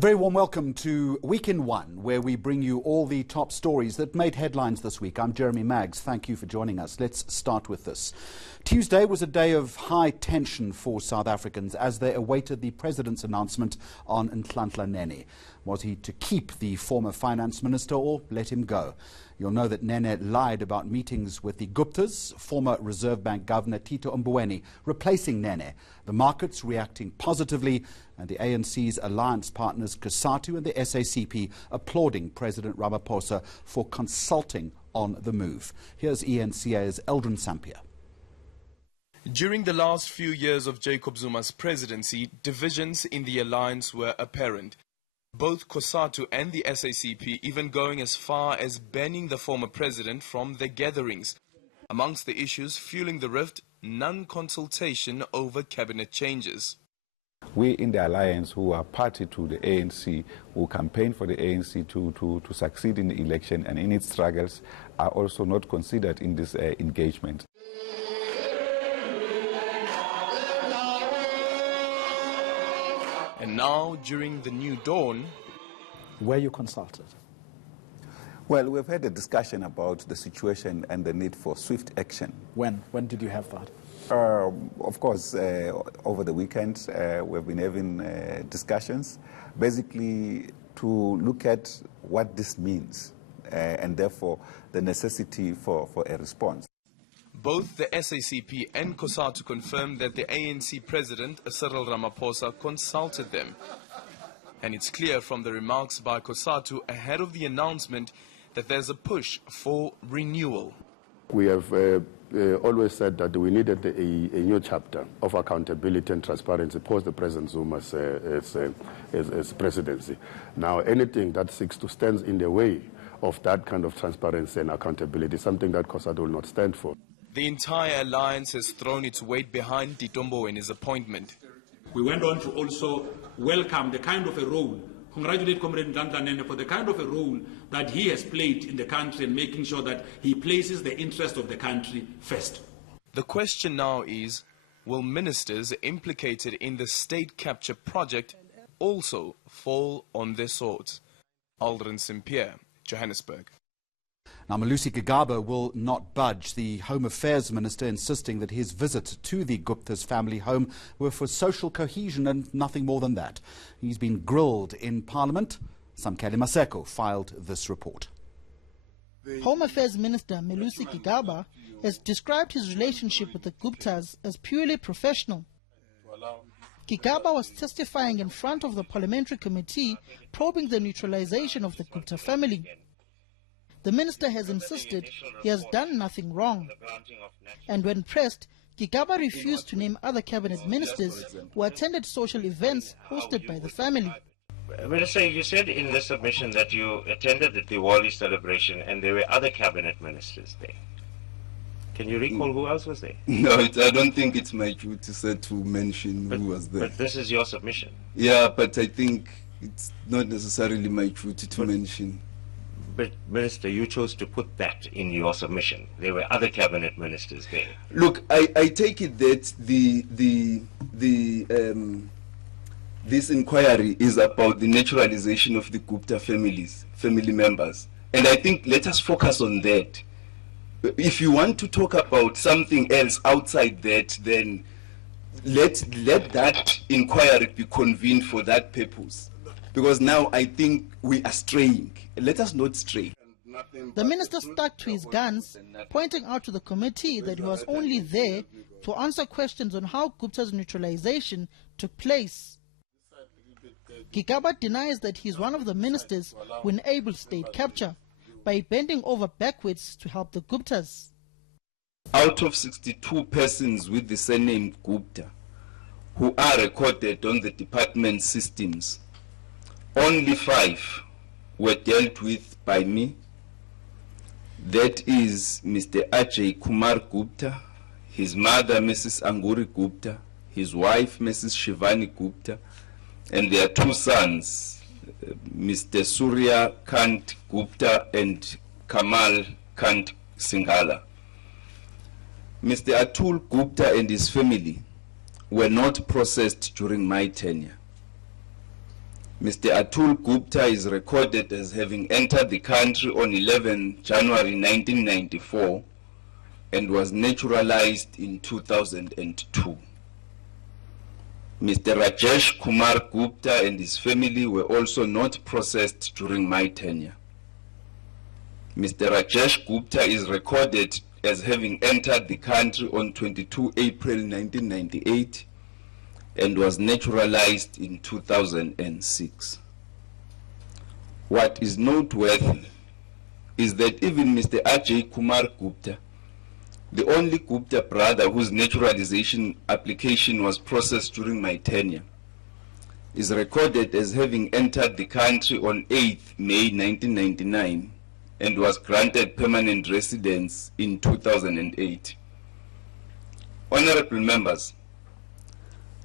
A very warm welcome to Week in One, where we bring you all the top stories that made headlines this week. I'm Jeremy Maggs. Thank you for joining us. Let's start with this. Tuesday was a day of high tension for South Africans as they awaited the president's announcement on Nhlanhla Nene. Was he to keep the former finance minister or let him go? You'll know that Nene lied about meetings with the Guptas, former Reserve Bank Governor Tito Mboweni replacing Nene. The markets reacting positively, and the ANC's alliance partners COSATU and the SACP applauding President Ramaphosa for consulting on the move. Here's ENCA's Eldrin Sampier. During the last few years of Jacob Zuma's presidency, divisions in the alliance were apparent. Both COSATU and the SACP even going as far as banning the former president from their gatherings. Amongst the issues fueling the rift, non-consultation over cabinet changes. We in the alliance who are party to the ANC, who campaign for the ANC to succeed in the election and in its struggles, are also not considered in this engagement. And now, during the new dawn, were you consulted? Well, we've had a discussion about the situation and the need for swift action. When did you have that? Of course, over the weekend, we've been having discussions, basically to look at what this means and therefore the necessity for a response. Both the SACP and COSATU confirmed that the ANC president, Cyril Ramaphosa, consulted them. And it's clear from the remarks by COSATU ahead of the announcement that there's a push for renewal. We have always said that we needed a new chapter of accountability and transparency post the President Zuma's presidency. Now, anything that seeks to stand in the way of that kind of transparency and accountability is something that COSATU will not stand for. The entire alliance has thrown its weight behind Tito Mboweni's appointment. We went on to also welcome the kind of a role, congratulate Comrade Nhlanhla Nene for the kind of a role that he has played in the country and making sure that he places the interest of the country first. The question now is, will ministers implicated in the state capture project also fall on their swords? Eldrin Sampier, Johannesburg. Now, Malusi Gigaba will not budge, the Home Affairs Minister insisting that his visit to the Gupta's family home were for social cohesion and nothing more than that. He's been grilled in Parliament. Samkeli Maseko filed this report. Home Affairs Minister Malusi Gigaba has described his relationship with the Guptas as purely professional. Gigaba was testifying in front of the parliamentary committee probing the neutralization of the Gupta family. The minister has insisted he has done nothing wrong. And when pressed, Gigaba refused to name other cabinet ministers who attended social events hosted by the family. Minister, you said in the submission that you attended the Diwali celebration and there were other cabinet ministers there. Can you recall who else was there? No, I don't think it's my duty to mention who was there. But this is your submission. Yeah, but I think it's not necessarily my duty to mention. But, Minister, you chose to put that in your submission. There were other cabinet ministers there. Look, I take it that this inquiry is about the naturalization of the Gupta family members. And I think let us focus on that. If you want to talk about something else outside that, then let that inquiry be convened for that purpose. Because now I think we are straying. Let us not stray. The minister stuck to his guns, pointing out to the committee that he was only there to answer questions on how Gupta's neutralization took place. Gigaba denies that he is one of the ministers who enabled state capture by bending over backwards to help the Guptas. Out of 62 persons with the surname Gupta who are recorded on the department systems, only 5 were dealt with by me. That is Mr. Ajay Kumar Gupta, his mother Mrs. Anguri Gupta, his wife Mrs. Shivani Gupta, and their 2 sons, Mr. Surya Kant Gupta and Kamal Kant Singhalla. Mr. Atul Gupta and his family were not processed during my tenure. Mr. Atul Gupta is recorded as having entered the country on 11 January 1994 and was naturalized in 2002. Mr. Rajesh Kumar Gupta and his family were also not processed during my tenure. Mr. Rajesh Gupta is recorded as having entered the country on 22 April 1998 and was naturalized in 2006. What is noteworthy is that even Mr. Ajay Kumar Gupta, the only Gupta brother whose naturalization application was processed during my tenure, is recorded as having entered the country on 8 May 1999 and was granted permanent residence in 2008. Honorable members,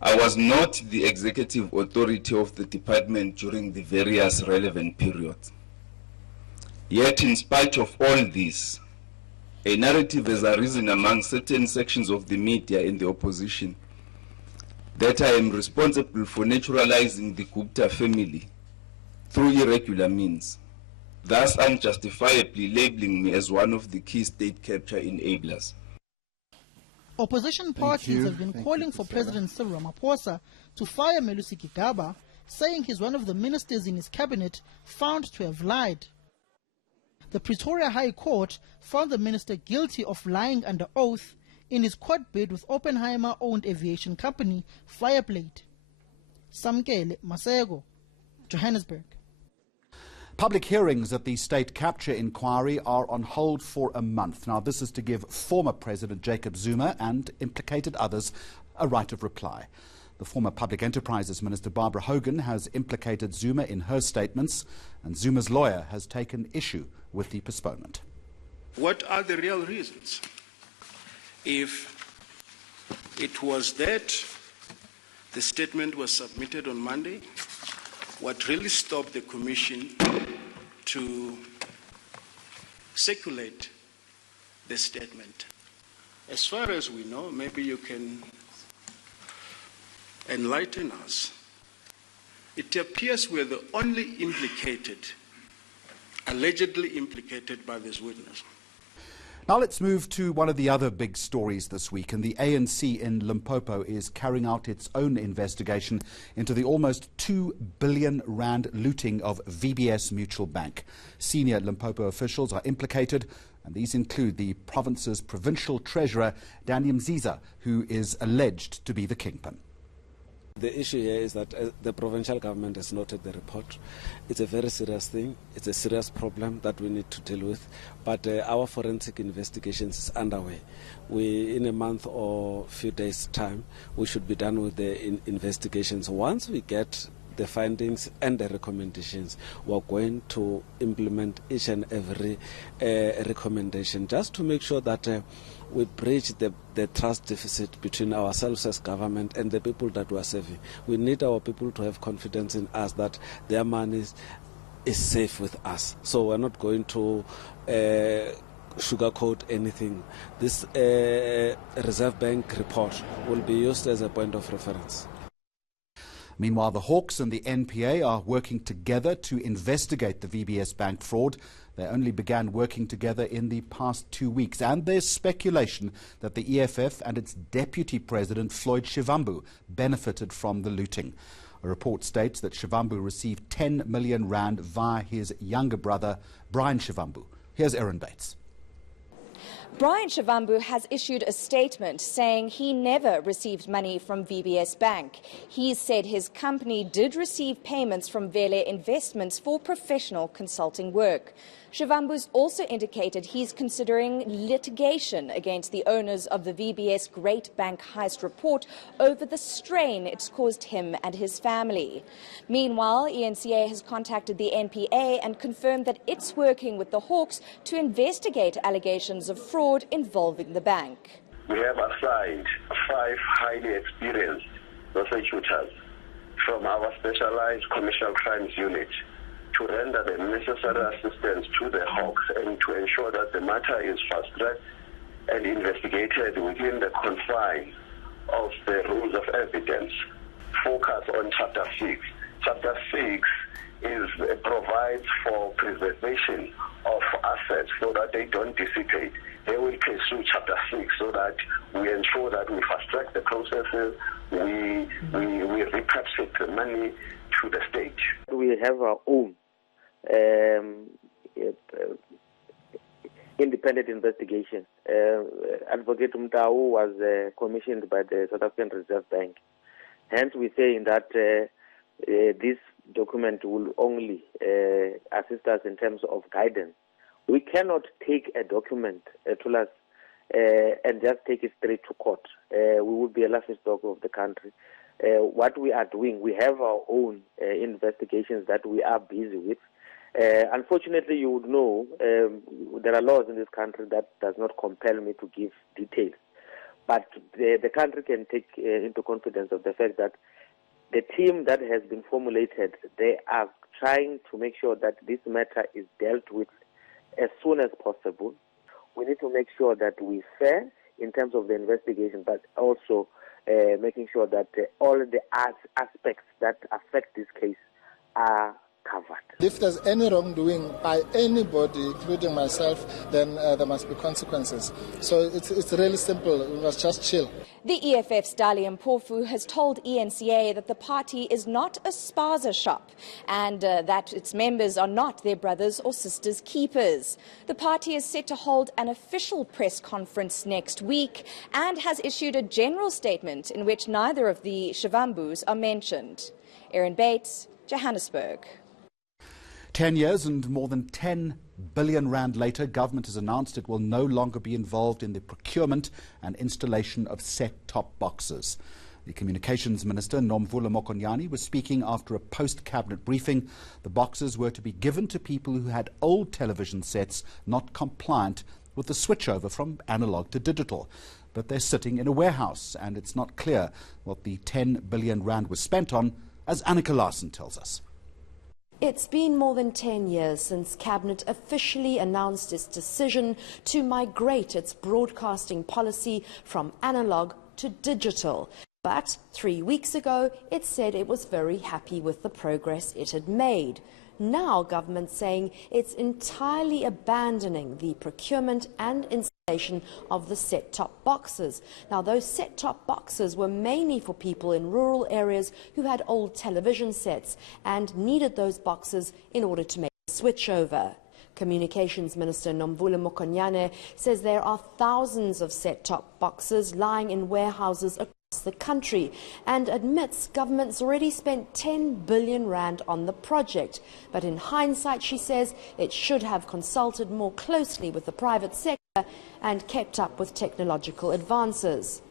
I was not the executive authority of the department during the various relevant periods. Yet, in spite of all this, a narrative has arisen among certain sections of the media and the opposition that I am responsible for naturalizing the Gupta family through irregular means, thus unjustifiably labeling me as one of the key state capture enablers. Opposition parties have been calling for President Cyril Ramaphosa to fire Malusi Gigaba, saying he's one of the ministers in his cabinet found to have lied. The Pretoria High Court found the minister guilty of lying under oath in his court bid with Oppenheimer-owned aviation company Fireblade. Samkele Masego, Johannesburg. Public hearings at the state capture inquiry are on hold for a month. Now, this is to give former President Jacob Zuma and implicated others a right of reply. The former Public Enterprises Minister Barbara Hogan has implicated Zuma in her statements, and Zuma's lawyer has taken issue with the postponement. What are the real reasons? If it was that the statement was submitted on Monday, what really stopped the Commission to circulate the statement? As far as we know, maybe you can enlighten us. It appears we're the only implicated, allegedly implicated by this witness. Now let's move to one of the other big stories this week, and the ANC in Limpopo is carrying out its own investigation into the almost 2 billion rand looting of VBS Mutual Bank. Senior Limpopo officials are implicated, and these include the province's provincial treasurer, Daniel Mziza, who is alleged to be the kingpin. The issue here is that the provincial government has noted the report. It's a very serious thing. It's a serious problem that we need to deal with. But our forensic investigations is underway. In a month or few days' time, we should be done with the investigations. Once we get the findings and the recommendations, we're going to implement each and every recommendation just to make sure that we bridge the trust deficit between ourselves as government and the people that we are serving. We need our people to have confidence in us that their money is safe with us. So we're not going to sugarcoat anything. This Reserve Bank report will be used as a point of reference. Meanwhile, the Hawks and the NPA are working together to investigate the VBS Bank fraud. They only began working together in the past 2 weeks, and there's speculation that the EFF and its deputy president, Floyd Shivambu, benefited from the looting. A report states that Shivambu received 10 million rand via his younger brother, Brian Shivambu. Here's Aaron Bates. Brian Shivambu has issued a statement saying he never received money from VBS Bank. He said his company did receive payments from Vele Investments for professional consulting work. Shivambu's also indicated he's considering litigation against the owners of the VBS Great Bank Heist report over the strain it's caused him and his family. Meanwhile, ENCA has contacted the NPA and confirmed that it's working with the Hawks to investigate allegations of fraud involving the bank. We have assigned 5 highly experienced prosecutors from our specialized commercial crimes unit to render the necessary assistance to the Hawks and to ensure that the matter is fast-tracked and investigated within the confines of the rules of evidence. Focus on Chapter 6, Chapter 6 provides for preservation of assets so that they don't dissipate. They will pursue Chapter 6 so that we ensure that we fast-track the processes, we repatriate the money to the state. We have our own independent investigation. Advocate Mtau was commissioned by the South African Reserve Bank. Hence, we say that this document will only assist us in terms of guidance. We cannot take a document to us and just take it straight to court. We will be a laughingstock of the country. What we are doing, we have our own investigations that we are busy with. Unfortunately, you would know there are laws in this country that does not compel me to give details. But the country can take into confidence of the fact that the team that has been formulated, they are trying to make sure that this matter is dealt with as soon as possible. We need to make sure that we're fair in terms of the investigation, but also making sure that all the aspects that affect this case are covered. If there's any wrongdoing by anybody, including myself, then there must be consequences. So it's really simple. We must just chill. The EFF's Dali Mpofu has told ENCA that the party is not a spaza shop and that its members are not their brothers or sisters' keepers. The party is set to hold an official press conference next week and has issued a general statement in which neither of the Shivambus are mentioned. Erin Bates, Johannesburg. 10 years and more than 10 billion rand later, government has announced it will no longer be involved in the procurement and installation of set-top boxes. The Communications Minister, Nhlanhla Nene, was speaking after a post-cabinet briefing. The boxes were to be given to people who had old television sets not compliant with the switchover from analog to digital. But they're sitting in a warehouse, and it's not clear what the 10 billion rand was spent on, as Annika Larsen tells us. It's been more than 10 years since Cabinet officially announced its decision to migrate its broadcasting policy from analog to digital. But 3 weeks ago, it said it was very happy with the progress it had made. Now, government saying it's entirely abandoning the procurement and installation of the set-top boxes. Now, those set-top boxes were mainly for people in rural areas who had old television sets and needed those boxes in order to make a switchover. Communications Minister Nhlanhla Nene says there are thousands of set-top boxes lying in warehouses across the country and admits government's already spent 10 billion rand on the project. But in hindsight, she says it should have consulted more closely with the private sector and kept up with technological advances.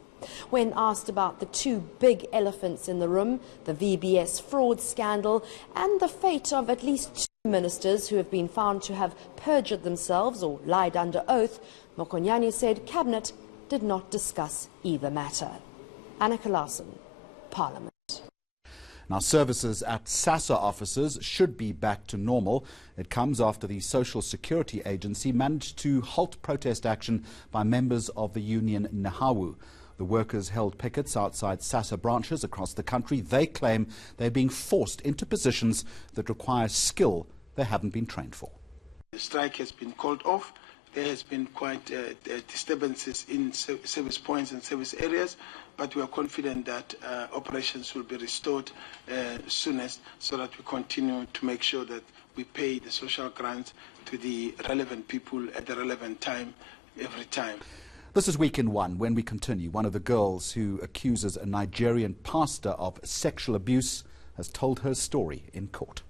When asked about the two big elephants in the room, the VBS fraud scandal and the fate of at least 2 ministers who have been found to have perjured themselves or lied under oath, Nene said Cabinet did not discuss either matter. Annika Larsen, Parliament. Now, services at SATA offices should be back to normal. It comes after the Social Security Agency managed to halt protest action by members of the union NEHAWU. The workers held pickets outside SATA branches across the country. They claim they're being forced into positions that require skill they haven't been trained for. The strike has been called off. There has been quite disturbances in service points and service areas, but we are confident that operations will be restored soonest so that we continue to make sure that we pay the social grants to the relevant people at the relevant time, every time. This is Week in One. When we continue, one of the girls who accuses a Nigerian pastor of sexual abuse has told her story in court.